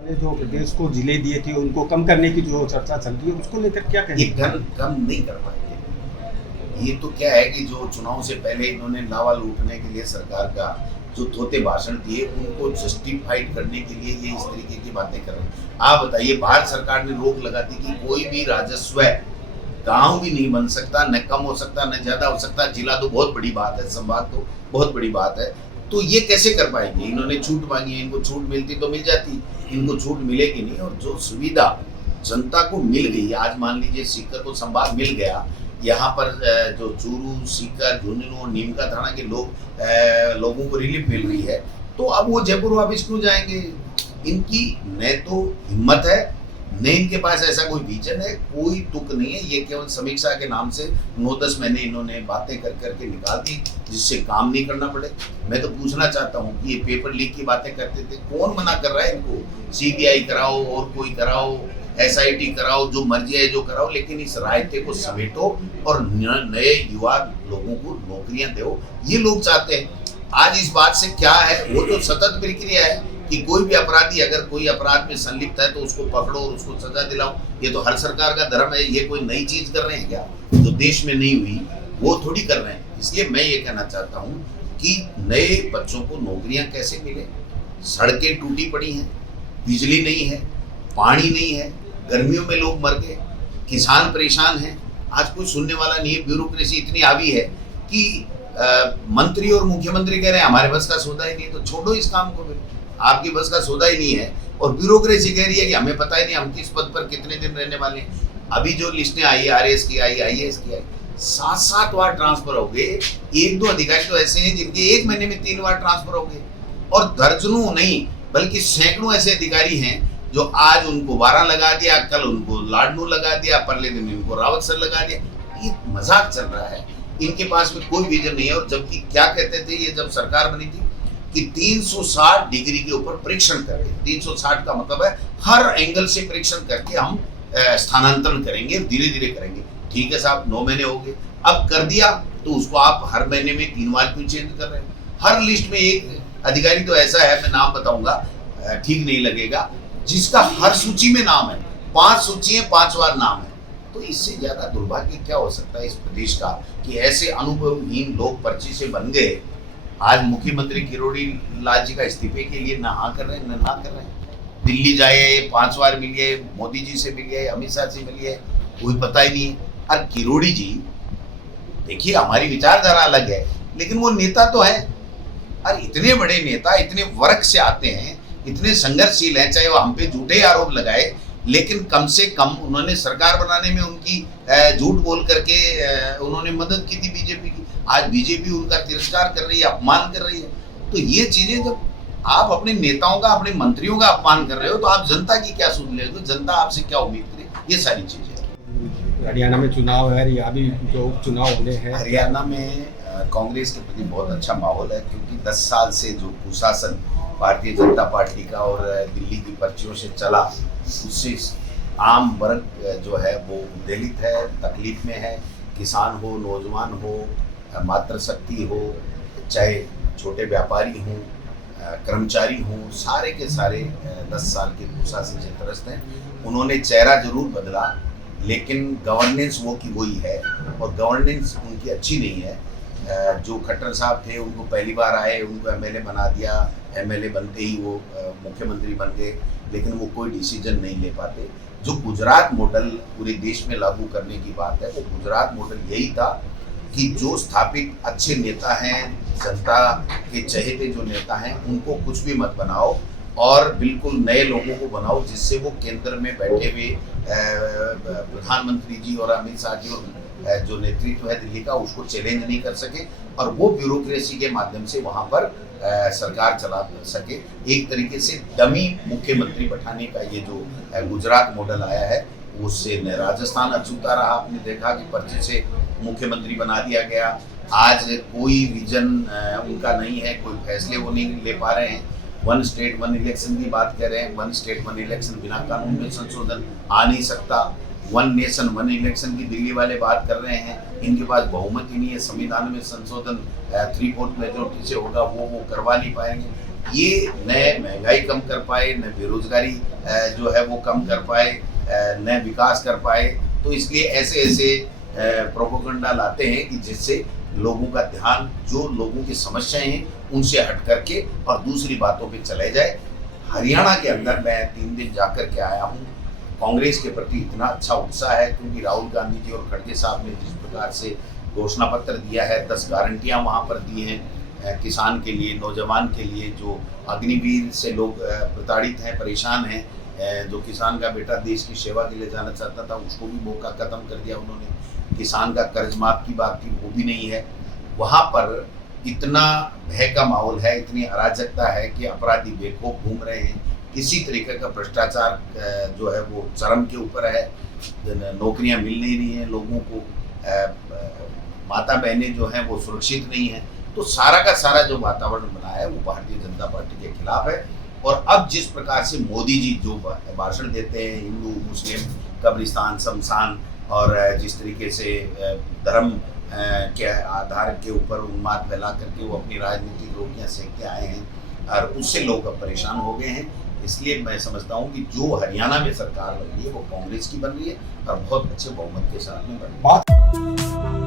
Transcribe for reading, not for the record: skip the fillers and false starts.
ने जो प्रदेश को जिले दिए थे उनको कम करने की जो चर्चा चल रही है उसको लेकर क्या ये कहेंगे? कम नहीं कर पाएंगे। ये तो क्या है कि जो चुनाव से पहले इन्होंने लावा लूटने के लिए सरकार का जो थोते भाषण दिए उनको जस्टिफाइड करने के लिए ये इस तरीके की बातें कर रहे हैं। आप बताइए, भारत सरकार ने रोक लगा दी कि कोई भी राजस्व गांव भी नहीं बन सकता, न कम हो सकता न ज्यादा हो सकता। जिला तो बहुत बड़ी बात है, संभाग तो बहुत बड़ी बात है। तो ये कैसे कर पाएंगे? इन्होंने छूट मांगी है, इनको छूट मिलती तो मिल जाती, इनको छूट मिलेगी नहीं। और जो सुविधा जनता को मिल गई, आज मान लीजिए सीकर को संभाग मिल गया, यहाँ पर जो चूरू, सीकर, झुंझुनू और नीमका थाना के लोगों को रिलीफ मिल रही है, तो अब वो जयपुर वापस क्यों जाएंगे? इनकी न तो हिम्मत है, न इनके पास ऐसा कोई विजन है, कोई तुक नहीं है। ये केवल समीक्षा के नाम से 9-10 महीने इन्होंने बातें कर करके निकाल दी, जिससे काम नहीं करना पड़े। मैं तो पूछना चाहता हूँ कि ये पेपर लीक की बातें करते थे, कौन मना कर रहा है इनको? सीबीआई कराओ और कोई कराओ, एसआईटी कराओ, जो मर्जी है जो कराओ, लेकिन इस रायते को समेटो और नए युवा लोगों को नौकरियां दो, ये लोग चाहते हैं। आज इस बात से क्या है, वो तो सतत प्रक्रिया है कि कोई भी अपराधी अगर कोई अपराध में संलिप्त है तो उसको पकड़ो और उसको सजा दिलाओ। ये तो हर सरकार का धर्म है। ये कोई नई चीज कर रहे हैं क्या? जो देश में नहीं हुई वो थोड़ी कर रहे हैं। इसलिए मैं ये कहना चाहता हूँ कि नए बच्चों को नौकरियां कैसे मिले? सड़कें टूटी पड़ी हैं, बिजली नहीं है, पानी नहीं है, गर्मियों में लोग मर गए, किसान परेशान हैं। आज कोई सुनने वाला नहीं है। ब्यूरोक्रेसी इतनी हावी है कि मंत्री और मुख्यमंत्री कह रहे हैं हमारे बस का सौदा ही नहीं है। तो छोड़ो इस काम को, फिर आपकी बस का सौदा ही नहीं है और ब्यूरोक्रेसी कह रही है कि हमें पता ही नहीं हम किस पद पर कितने दिन रहने वाले हैं। अभी जो लिस्टें आई, आरएएस की आई, आईएएस की आई, 7-7 बार ट्रांसफर हो गए। 1-2 अधिकारी तो ऐसे हैं जिनके 1 महीने में 3 बार ट्रांसफर हो गए, और दर्जनों नहीं बल्कि सैकड़ों ऐसे अधिकारी हैं जो आज उनको 12 लगा दिया, कल उनको लाडनू लगा दिया, परले दिन उनको रावत सर लगा दिया। ये मजाक चल रहा है। इनके पास में कोई विजन नहीं है। और जबकि क्या कहते थे ये जब सरकार बनी थी कि 360 डिग्री के ऊपर परीक्षण करके, 360 का मतलब है हर एंगल से परीक्षण करके हम स्थानांतरण करेंगे, धीरे धीरे करेंगे। ठीक है साहब, 9 महीने हो गए, अब कर दिया तो उसको आप हर महीने में 3 बार क्यों चेंज कर रहे हैं? हर लिस्ट में एक अधिकारी तो ऐसा है, मैं नाम बताऊंगा, ठीक नहीं लगेगा, जिसका हर सूची में नाम है। 5 सूची है, 5 बार नाम है। तो इससे ज्यादा दुर्भाग्य क्या हो सकता है इस प्रदेश का कि ऐसे अनुभवहीन लोग पर्ची से बन गए। आज मुख्यमंत्री किरोड़ी लाल जी का इस्तीफे के लिए ना हाँ कर रहे हैं ना ना कर रहे हैं। दिल्ली जाए, 5 बार मिलिए, मोदी जी से मिलिए, अमित शाह से मिलिए, कोई पता ही नहीं है। और किरोड़ी जी, देखिए हमारी विचारधारा अलग है लेकिन वो नेता तो है। और इतने बड़े नेता इतने वर्ग से आते हैं, इतने संघर्षशील हैं, चाहे वो हम पे झूठे आरोप लगाए, लेकिन कम से कम उन्होंने सरकार बनाने में उनकी झूठ बोल करके उन्होंने मदद की थी बीजेपी की। आज बीजेपी उनका तिरस्कार कर रही है, अपमान कर रही है। तो ये चीजें जब आप अपने नेताओं का, अपने मंत्रियों का अपमान कर रहे हो तो आप जनता की क्या सुन रहे हो? जनता आपसे क्या उम्मीद करे? ये सारी चीजें। हरियाणा में चुनाव है, यहाँ भी जो उपचुनाव होने हैं, हरियाणा में कांग्रेस के प्रति बहुत अच्छा माहौल है, क्योंकि 10 साल से जो कुशासन भारतीय जनता पार्टी का और दिल्ली की पर्चियों से चला, उससे आम वर्ग जो है वो दलित है, तकलीफ में है। किसान हो, नौजवान हो, मातृशक्ति हो, चाहे छोटे व्यापारी हों, कर्मचारी हों, सारे के सारे 10 साल के कुशासन से त्रस्त हैं। उन्होंने चेहरा जरूर बदला लेकिन गवर्नेंस वो की वही है, और गवर्नेंस उनकी अच्छी नहीं है। जो खट्टर साहब थे उनको पहली बार आए, उनको एमएलए बना दिया, एमएलए बनते ही वो मुख्यमंत्री बन गए, लेकिन वो कोई डिसीजन नहीं ले पाते। जो गुजरात मॉडल पूरे देश में लागू करने की बात है, वो गुजरात मॉडल यही था कि जो स्थापित अच्छे नेता हैं, जनता के चहेते जो नेता हैं, उनको कुछ भी मत बनाओ और बिल्कुल नए लोगों को बनाओ, जिससे वो केंद्र में बैठे हुए प्रधानमंत्री जी और अमित शाह जी और जो नेतृत्व है दिल्ली का, उसको चैलेंज नहीं कर सके और वो ब्यूरोक्रेसी के माध्यम से वहां पर सरकार चला सके। एक तरीके से डमी मुख्यमंत्री बैठाने का ये जो गुजरात मॉडल आया है, उससे राजस्थान अछूता रहा। आपने देखा कि पर्चे से मुख्यमंत्री बना दिया गया। आज कोई विजन उनका नहीं है, कोई फैसले वो नहीं ले पा रहे हैं। 1 स्टेट 1 इलेक्शन की बात कर रहे हैं। 1 स्टेट 1 इलेक्शन बिना कानून में संशोधन आ नहीं सकता। 1 नेशन 1 इलेक्शन की दिल्ली वाले बात कर रहे हैं। इनके पास बहुमत ही नहीं है। संविधान में संशोधन 3/4 मेजोरिटी से होगा, वो करवा नहीं पाएंगे। ये न महंगाई कम कर पाए, न बेरोजगारी जो है वो कम कर पाए, न विकास कर पाए। तो इसलिए ऐसे ऐसे प्रोपोगंडा लाते हैं कि जिससे लोगों का ध्यान जो लोगों की समस्याएं हैं उनसे हट करके और दूसरी बातों पे चले जाए। हरियाणा के अंदर मैं 3 दिन जाकर के आया हूँ। कांग्रेस के प्रति इतना अच्छा उत्साह है क्योंकि राहुल गांधी जी और खड़गे साहब ने जिस प्रकार से घोषणा पत्र दिया है, 10 गारंटियां वहां पर दी हैं किसान के लिए, नौजवान के लिए, जो अग्निवीर से लोग प्रताड़ित हैं, परेशान हैं, जो किसान का बेटा देश की सेवा के लिए जाना चाहता था उसको भी मौका खत्म कर दिया उन्होंने। किसान का कर्ज माफ की बात की वो भी नहीं है। वहाँ पर इतना भय का माहौल है, इतनी अराजकता है कि अपराधी बेखौफ घूम रहे हैं। किसी तरीके का भ्रष्टाचार जो है वो चरम के ऊपर है। नौकरियां मिल नहीं रही हैं लोगों को, माता बहनें जो हैं वो सुरक्षित नहीं हैं। तो सारा का सारा जो वातावरण बना है वो भारतीय जनता पार्टी के खिलाफ है। और अब जिस प्रकार से मोदी जी जो भाषण देते हैं, हिंदू मुस्लिम कब्रिस्तान शमशान, और जिस तरीके से धर्म के आधार के ऊपर उन्माद फैला करके वो अपनी राजनीतिक रोटियां सेक के आए हैं और उससे लोग अब परेशान हो गए हैं। इसलिए मैं समझता हूं कि जो हरियाणा में सरकार बन रही है वो कांग्रेस की बन रही है और बहुत अच्छे बहुमत के साथ में बन रही है।